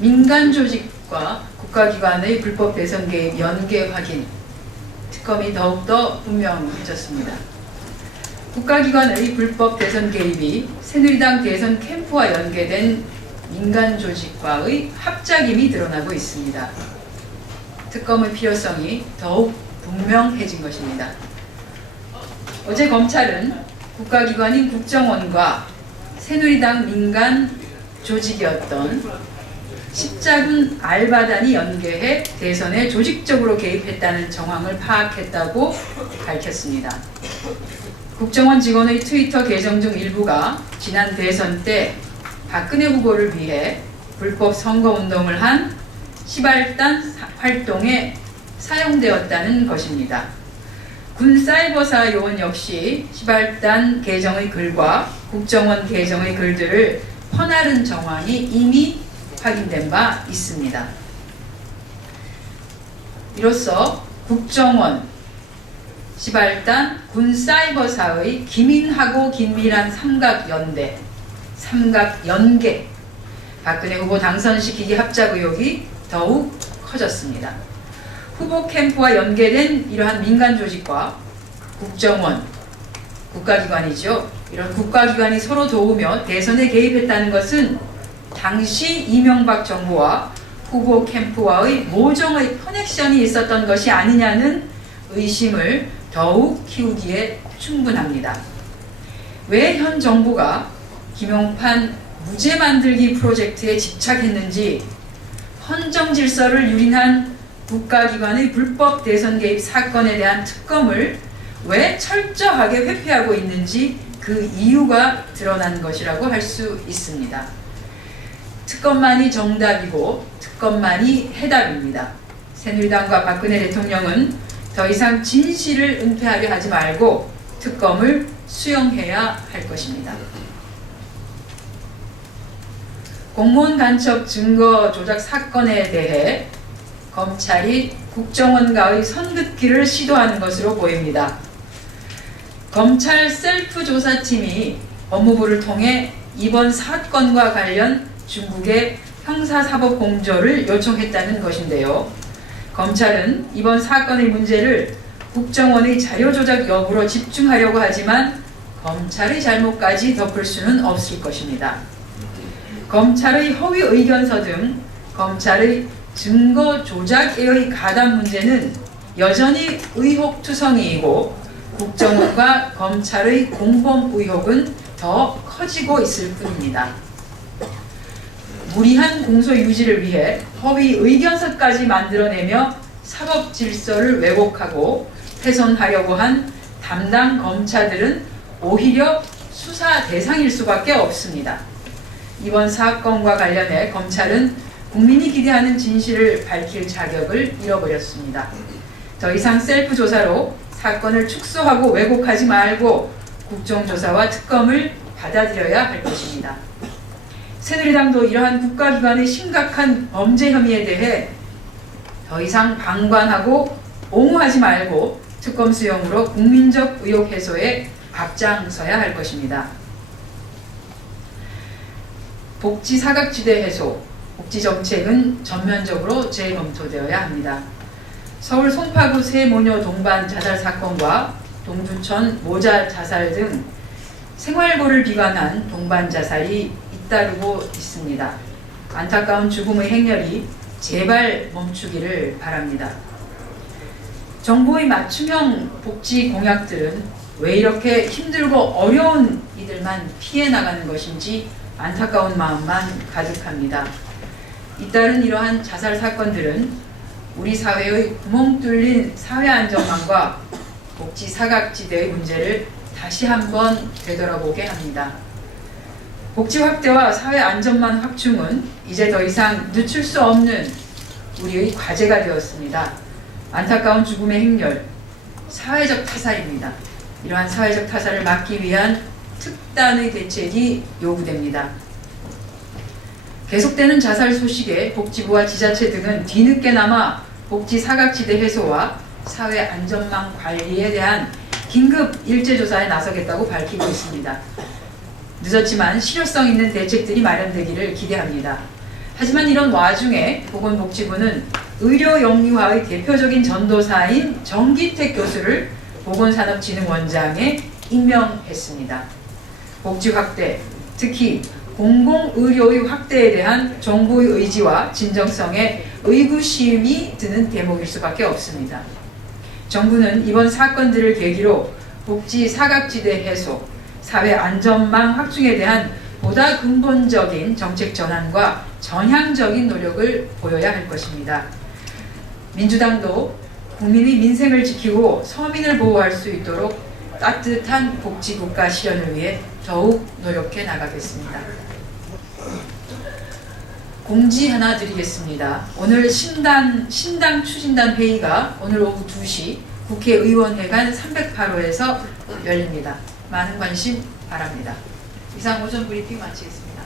민간 조직과 국가기관의 불법 대선 개입 연계 확인, 특검이 더욱더 분명해졌습니다. 국가기관의 불법 대선 개입이 새누리당 대선 캠프와 연계된 민간 조직과의 합작임이 드러나고 있습니다. 특검의 필요성이 더욱 분명해진 것입니다. 어제 검찰은 국가기관인 국정원과 새누리당 민간 조직이었던 십자군 알바단이 연계해 대선에 조직적으로 개입했다는 정황을 파악했다고 밝혔습니다. 국정원 직원의 트위터 계정 중 일부가 지난 대선 때 박근혜 후보를 위해 불법 선거운동을 한 시발단 활동에 사용되었다는 것입니다. 군 사이버사 요원 역시 시발단 계정의 글과 국정원 계정의 글들을 퍼나른 정황이 이미 확인된 바 있습니다. 이로써 국정원, 시발단, 군 사이버사의 기민하고 긴밀한 삼각연대, 삼각연계, 박근혜 후보 당선시키기 합작 의혹이 더욱 커졌습니다. 후보 캠프와 연계된 이러한 민간 조직과 국정원, 국가기관이죠. 이런 국가기관이 서로 도우며 대선에 개입했다는 것은 당시 이명박 정부와 후보 캠프와의 모종의 커넥션이 있었던 것이 아니냐는 의심을 더욱 키우기에 충분합니다. 왜 현 정부가 김용판 무죄 만들기 프로젝트에 집착했는지, 헌정 질서를 유린한 국가기관의 불법 대선 개입 사건에 대한 특검을 왜 철저하게 회피하고 있는지 그 이유가 드러난 것이라고 할 수 있습니다. 특검만이 정답이고 특검만이 해답입니다. 새누리당과 박근혜 대통령은 더 이상 진실을 은폐하려 하지 말고 특검을 수용해야 할 것입니다. 공무원 간첩 증거 조작 사건에 대해 검찰이 국정원과의 선긋기를 시도하는 것으로 보입니다. 검찰 셀프 조사팀이 법무부를 통해 이번 사건과 관련 중국의 형사사법 공조를 요청했다는 것인데요. 검찰은 이번 사건의 문제를 국정원의 자료 조작 여부로 집중하려고 하지만 검찰의 잘못까지 덮을 수는 없을 것입니다. 검찰의 허위 의견서 등 검찰의 증거 조작의 가담 문제는 여전히 의혹투성이이고 국정원과 검찰의 공범 의혹은 더 커지고 있을 뿐입니다. 무리한 공소 유지를 위해 허위 의견서까지 만들어내며 사법 질서를 왜곡하고 훼손하려고 한 담당 검사들은 오히려 수사 대상일 수밖에 없습니다. 이번 사건과 관련해 검찰은 국민이 기대하는 진실을 밝힐 자격을 잃어버렸습니다. 더 이상 셀프 조사로 사건을 축소하고 왜곡하지 말고 국정조사와 특검을 받아들여야 할 것입니다. 새누리당도 이러한 국가기관의 심각한 범죄 혐의에 대해 더 이상 방관하고 옹호하지 말고 특검 수용으로 국민적 의혹 해소에 앞장서야 할 것입니다. 복지 사각지대 해소, 복지 정책은 전면적으로 재검토되어야 합니다. 서울 송파구 세 모녀 동반 자살 사건과 동두천 모자 자살 등 생활고를 비관한 동반 자살이 잇따르고 있습니다. 안타까운 죽음의 행렬이 제발 멈추기를 바랍니다. 정부의 맞춤형 복지 공약들은 왜 이렇게 힘들고 어려운 이들만 피해 나가는 것인지 안타까운 마음만 가득합니다. 잇따른 이러한 자살 사건들은 우리 사회의 구멍 뚫린 사회 안전망과 복지 사각지대의 문제를 다시 한번 되돌아보게 합니다. 복지 확대와 사회 안전망 확충은 이제 더 이상 늦출 수 없는 우리의 과제가 되었습니다. 안타까운 죽음의 행렬, 사회적 타살입니다. 이러한 사회적 타살을 막기 위한 특단의 대책이 요구됩니다. 계속되는 자살 소식에 복지부와 지자체 등은 뒤늦게나마 복지 사각지대 해소와 사회 안전망 관리에 대한 긴급 일제조사에 나서겠다고 밝히고 있습니다. 늦었지만 실효성 있는 대책들이 마련되기를 기대합니다. 하지만 이런 와중에 보건복지부는 의료 영유아의 대표적인 전도사인 정기택 교수를 보건산업진흥원장에 임명했습니다. 복지 확대, 특히 공공의료의 확대에 대한 정부의 의지와 진정성에 의구심이 드는 대목일 수밖에 없습니다. 정부는 이번 사건들을 계기로 복지 사각지대 해소, 사회 안전망 확충에 대한 보다 근본적인 정책 전환과 전향적인 노력을 보여야 할 것입니다. 민주당도 국민의 민생을 지키고 서민을 보호할 수 있도록 따뜻한 복지국가 실현을 위해 더욱 노력해 나가겠습니다. 공지 하나 드리겠습니다. 오늘 신당 추진단 회의가 오늘 오후 2시 국회의원회관 308호에서 열립니다. 많은 관심 바랍니다. 이상 오전 브리핑 마치겠습니다.